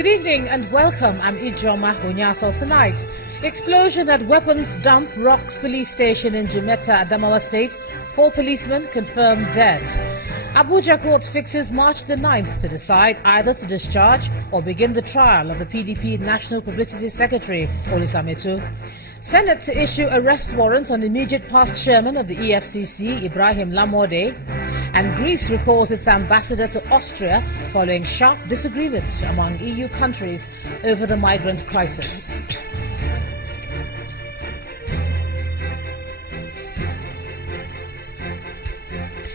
Good evening and welcome. I'm Ijoma Onyato. Tonight, explosion at Weapons Dump Rocks Police Station in Jimeta, Adamawa State. 4 policemen confirmed dead. Abuja court fixes March the 9th to decide either to discharge or begin the trial of the PDP National Publicity Secretary, Olisametu. Senate to issue arrest warrant on immediate past chairman of the EFCC, Ibrahim Lamorde. And Greece recalls its ambassador to Austria following sharp disagreement among EU countries over the migrant crisis.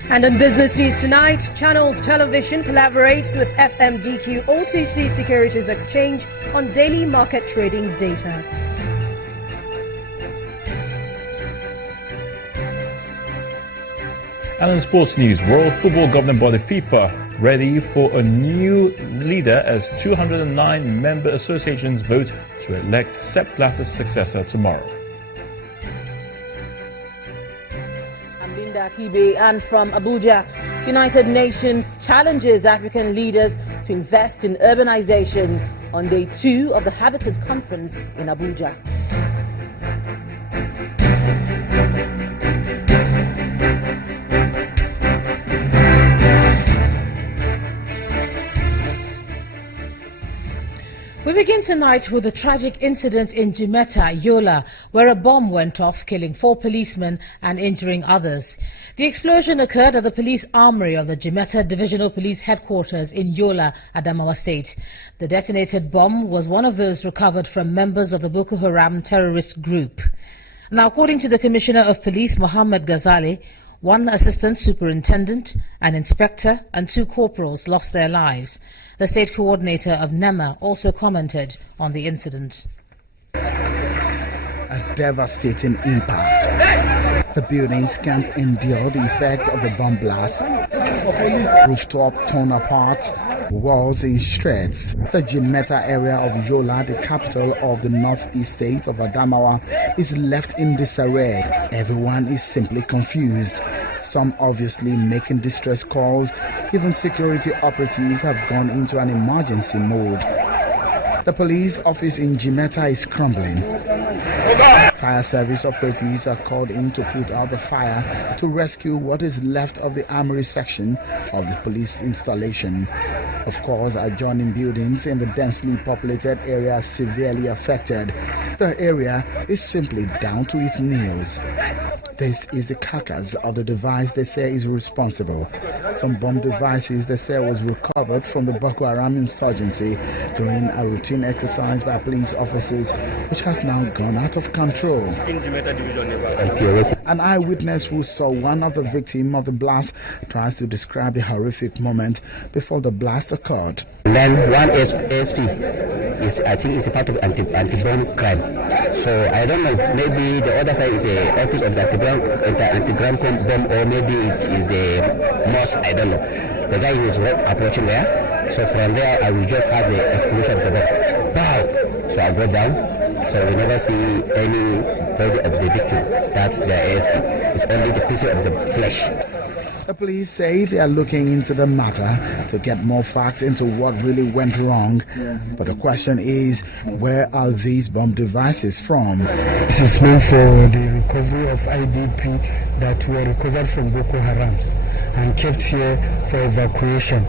And on Business News tonight, Channels Television collaborates with FMDQ OTC Securities Exchange on daily market trading data. And in sports news, World Football Governing Body FIFA ready for a new leader as 209 member associations vote to elect Sepp Blatter's successor tomorrow. I'm Linda Kibe, and from Abuja, United Nations challenges African leaders to invest in urbanization on day 2 of the Habitat Conference in Abuja. We begin tonight with a tragic incident in Jimeta, Yola, where a bomb went off, killing 4 policemen and injuring others. The explosion occurred at the police armory of the Jimeta Divisional Police Headquarters in Yola, Adamawa State. The detonated bomb was one of those recovered from members of the Boko Haram terrorist group. Now, according to the Commissioner of Police, Mohammed Ghazali, 1 assistant superintendent, an inspector and 2 corporals lost their lives. The state coordinator of NEMA also commented on the incident. A devastating impact. The buildings can't endure the effects of the bomb blast. Rooftop torn apart, walls in shreds. The Jimeta area of Yola, the capital of the northeast state of Adamawa, is left in disarray. Everyone is simply confused. Some obviously making distress calls. Even security operatives have gone into an emergency mode. The police office in Jimeta is crumbling. Fire service operatives are called in to put out the fire to rescue what is left of the armory section of the police installation. Of course, adjoining buildings in the densely populated area are severely affected. The area is simply down to its nails. This is the carcass of the device they say is responsible. Some bomb devices they say was recovered from the Boko Haram insurgency during a routine exercise by police officers, which has now gone out of control. An eyewitness who saw one of the victims of the blast tries to describe the horrific moment before the blast occurred. Then one ASP is, I think, it's a part of anti-bomb crime. So I don't know, maybe the other side is a office of the anti-bomb bomb, or maybe is the mosque, I don't know. The guy was approaching there, so from there I will just have the explosion of the bomb. Wow! So I go down. So we never see any body of the victim. That's the ASP. It's only the piece of the flesh. The police say they are looking into the matter to get more facts into what really went wrong. But the question is, where are these bomb devices from? This is meant for the recovery of IDP that were recovered from Boko Haram and kept here for evacuation.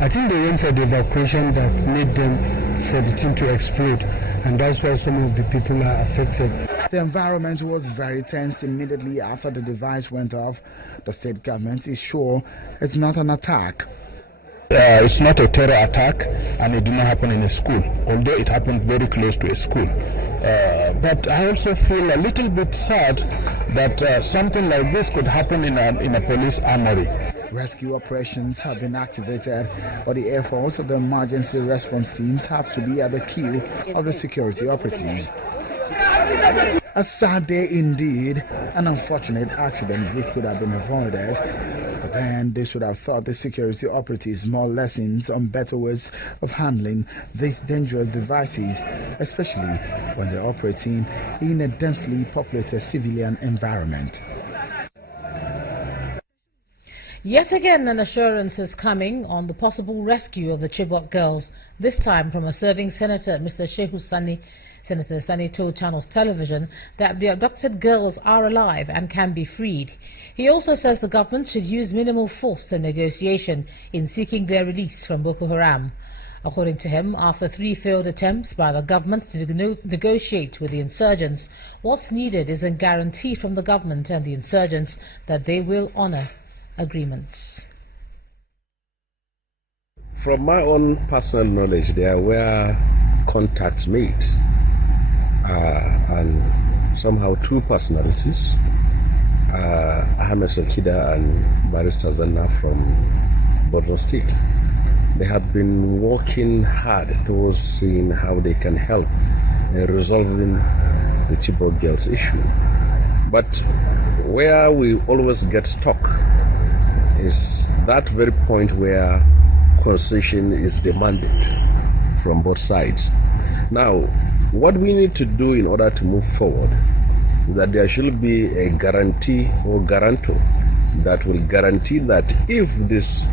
I think they went for the evacuation that made them for the thing to explode. And that's why some of the people are affected. The environment was very tense immediately after the device went off. The state government is sure it's not an attack. It's not a terror attack, and it did not happen in a school, although it happened very close to a school. But I also feel a little bit sad that something like this could happen in a police armory. Rescue operations have been activated, but the efforts of the emergency response teams have to be at the queue of the security operatives. A sad day indeed, an unfortunate accident which could have been avoided. But then they should have taught the security operatives more lessons on better ways of handling these dangerous devices, especially when they're operating in a densely populated civilian environment. Yet again, an assurance is coming on the possible rescue of the Chibok Girls, this time from a serving senator, Mr. Shehu Sani. Senator Sani told Channels Television that the abducted girls are alive and can be freed. He also says the government should use minimal force and negotiation in seeking their release from Boko Haram. According to him, after 3 failed attempts by the government to negotiate with the insurgents, what's needed is a guarantee from the government and the insurgents that they will honor agreements. From my own personal knowledge, there were contacts made, and somehow 2 personalities, Ahmed Sokida and Barrister Zanna from Borno State. They have been working hard towards seeing how they can help in resolving the Chibok Girls issue. But where we always get stuck is that very point where concession is demanded from both sides. Now, what we need to do in order to move forward is that there should be a guarantee or guarantor that will guarantee that if these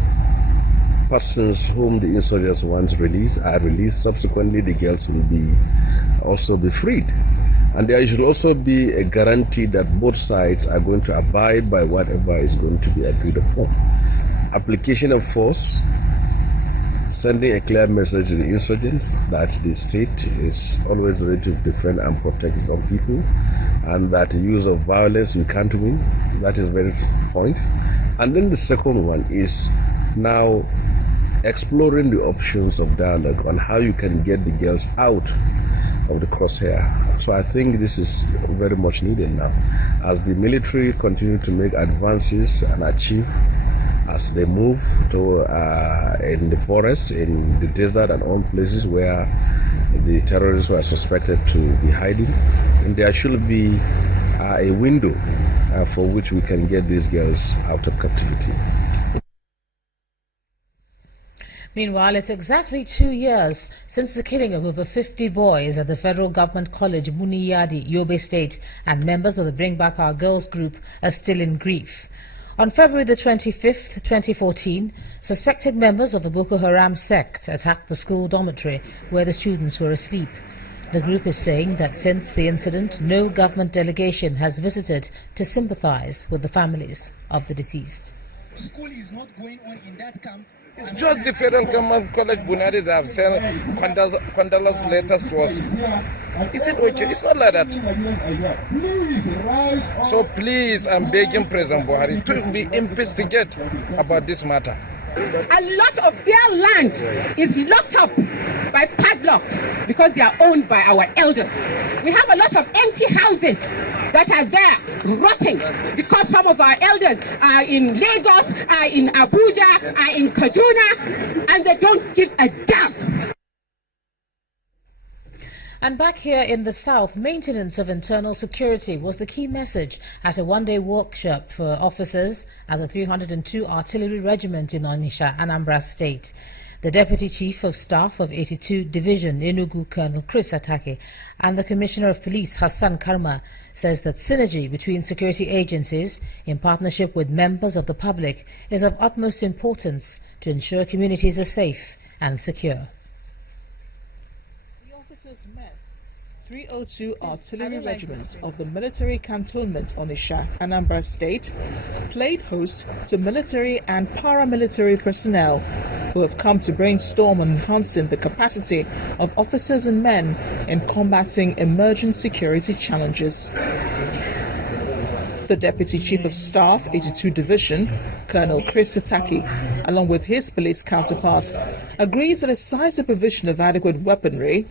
persons whom the insurgents want released are released, subsequently the girls will also be freed. And there should also be a guarantee that both sides are going to abide by whatever is going to be agreed upon. Application of force, sending a clear message to the insurgents that the state is always ready to defend and protect its own people, and that the use of violence you can't win. That is very point. And then the second one is now exploring the options of dialogue on how you can get the girls out of the crosshair. So I think this is very much needed now. As the military continue to make advances and achieve, as they move to in the forest, in the desert and all places where the terrorists were suspected to be hiding, and there should be a window for which we can get these girls out of captivity. Meanwhile, it's exactly 2 years since the killing of over 50 boys at the Federal Government College, Buniyadi, Yobe State, and members of the Bring Back Our Girls group are still in grief. On February the 25th, 2014, suspected members of the Boko Haram sect attacked the school dormitory where the students were asleep. The group is saying that since the incident, no government delegation has visited to sympathize with the families of the deceased. School is not going on in that camp. It's just the Federal Government College Bunari that have sent condolence letters to us. Is it okay? It's not like that. So please, I'm begging President Buhari to be investigate about this matter. A lot of their land is locked up by padlocks because they are owned by our elders. We have a lot of empty houses that are there rotting because some of our elders are in Lagos, are in Abuja, are in Kaduna, and they don't give a damn. And back here in the south, maintenance of internal security was the key message at a one-day workshop for officers at the 302 Artillery Regiment in Onitsha, Anambra State. The Deputy Chief of Staff of 82 Division, Enugu, Colonel Chris Atake, and the Commissioner of Police, Hassan Karma, says that synergy between security agencies in partnership with members of the public is of utmost importance to ensure communities are safe and secure. 302 Artillery Regiment of the Military Cantonment Onitsha, Anambra State, played host to military and paramilitary personnel who have come to brainstorm on enhancing the capacity of officers and men in combating emerging security challenges. The Deputy Chief of Staff, 82 Division, Colonel Chris Ataki, along with his police counterpart, agrees that a sizable provision of adequate weaponry,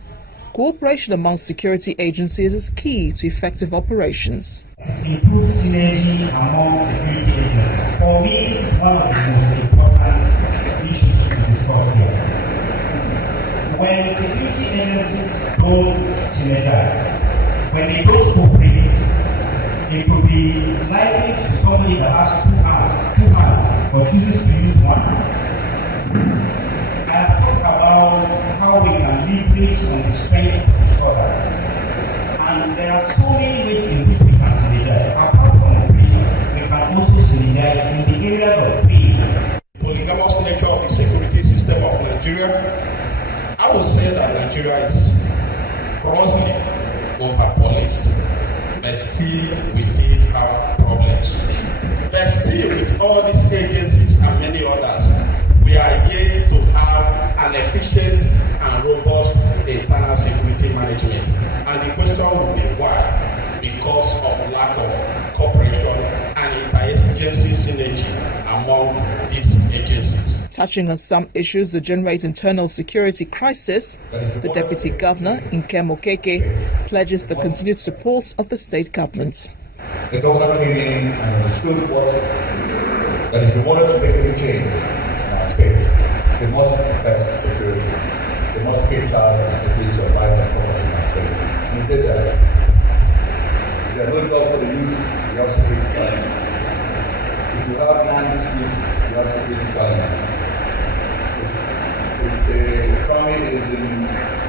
cooperation among security agencies is key to effective operations. Improve synergy among security agencies. For me, this is one of the most important issues to discuss here. When security agencies don't synergize, when they don't cooperate, it could be likely to somebody that has two hands, but chooses to use one. I have talked about how we can leverage on the strength of each other. And there are so many ways in which we can synergize. Apart from operation, we can also synergize in the area of training. I would say that Nigeria is grossly over-policed, but we still have problems. But still, with all these agencies and many others, we are yet to have an efficient and robust internal security management. And the question will be why? Because of lack of cooperation and inter-agency synergy among these agencies. Touching on some issues that generate internal security crisis, the Deputy Governor, Nkem Okeke, pledges the continued support of the state government. The government came in and understood that if they wanted to make any change in our state, they must protect security. They must take charge of security of life and property in our state. And we did that. If there are no job for the youth, we have security challenges. If you have land disputes, you have security challenges. If the economy is in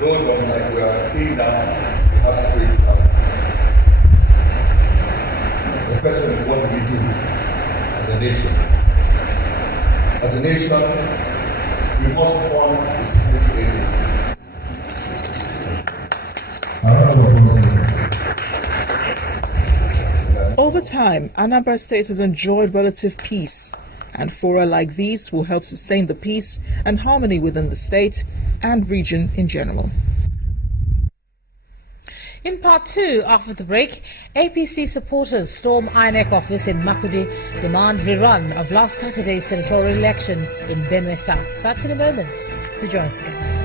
doldrums like we are seeing now, we have security challenges. The question is, what do we do as a nation? As a nation, we must form a security agency. Over time, Anambra State has enjoyed relative peace, and fora like these will help sustain the peace and harmony within the state and region in general. In part 2, after the break, APC supporters storm INEC office in Makurdi, demand rerun of last Saturday's senatorial election in Benue South. That's in a moment. Do join us again.